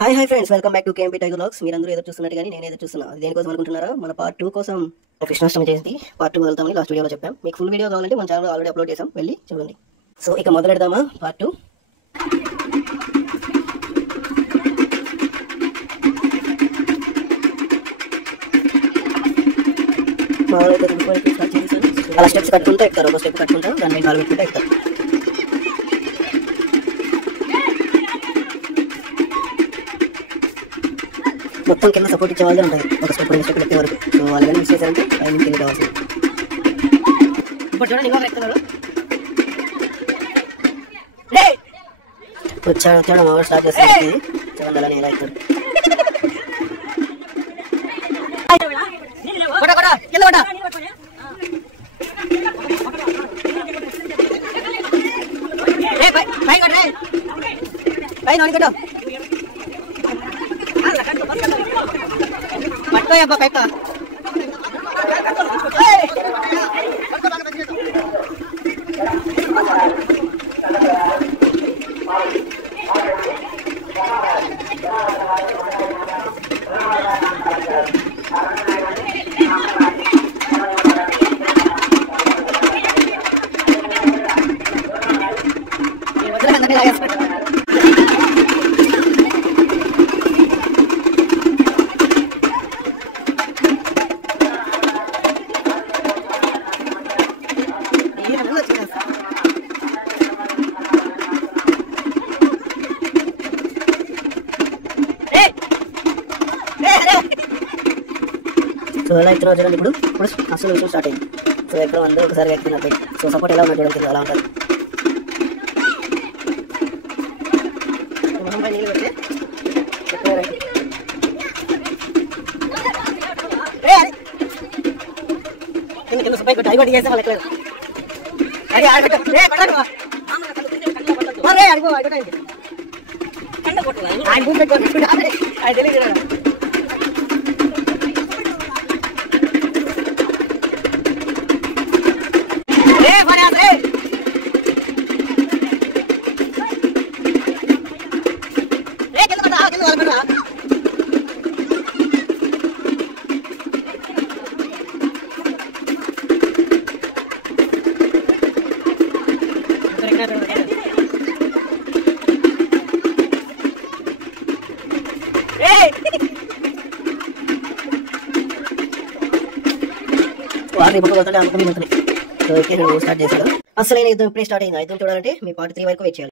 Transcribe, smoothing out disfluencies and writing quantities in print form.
Hi friends, welcome back to KMP tiger vlogs. మీరందరూ ఎదురు చూస్తున్నట్టు కానీ నేను ఎదురు చూస్తున్నా. దేనికోసం అనుకుంటున్నారా? మన పార్ట్ 2 కోసం కృష్ణాష్టమి చేసి పార్ట్ 2 వెళ్తామని లాస్ట్ వీడియోలో చెప్పాం. మీకు ఫుల్ వీడియో కావాలంటే మన ఛానల్ ఆల్రెడీ అప్లోడ్ చేసాం, వెళ్ళి చూడండి. సో ఇక మొదలు పెడదామా పార్ట్ 2. అలా స్టెప్స్ కట్టుకుంటూ ఎక్కుతారు, ఒక స్టెప్ కట్టుకుంటా దాని మీద కాలు పెట్టుకుంటూ ఎక్కుతారు. మొత్తం కింద సపోర్ట్ ఇచ్చే వాళ్ళే ఉంటుంది, ఒక స్టెప్ రెండు స్టెప్ ఎక్కే వరకు. సో వాళ్ళు కానీ మిస్ చేశారంటే ఆయన కింద కావాల్సింది. ఇప్పుడు చూడండి, ఇంకొక ఎక్కుతున్నాడు. వచ్చాడు మా వాడు స్టార్ట్ చేస్తాడు. చూడండి అలానే ఎలా ఎక్కుతాడు. సో ఎలా ఎక్కుతున్నా చూడండి. ఇప్పుడు అసలు విషయం స్టార్ట్ అయింది. సో ఎక్కడ అందరూ ఒకసారి ఎక్కుతున్నారు. సో సపోర్ట్ ఎలా ఉన్నా చూడండి, అలా ఉంటుంది. మొహంపై నీళ్ళు పెడితే కింద సుబ్బై కొట్టి అడిగొట్టి చేస్తే వాళ్ళు ఎక్కలేదు. అది అడిగో ఆయన కూర్చోట్టుకోండి, అది తెలియదు. స్టార్ట్ చేశాడు. అసలు యుద్ధం ఇప్పుడే స్టార్ట్ అయింది. యుద్ధం చూడాలంటే మీ పార్ట్ 3 వరకు వెయిట్ చేయాలి.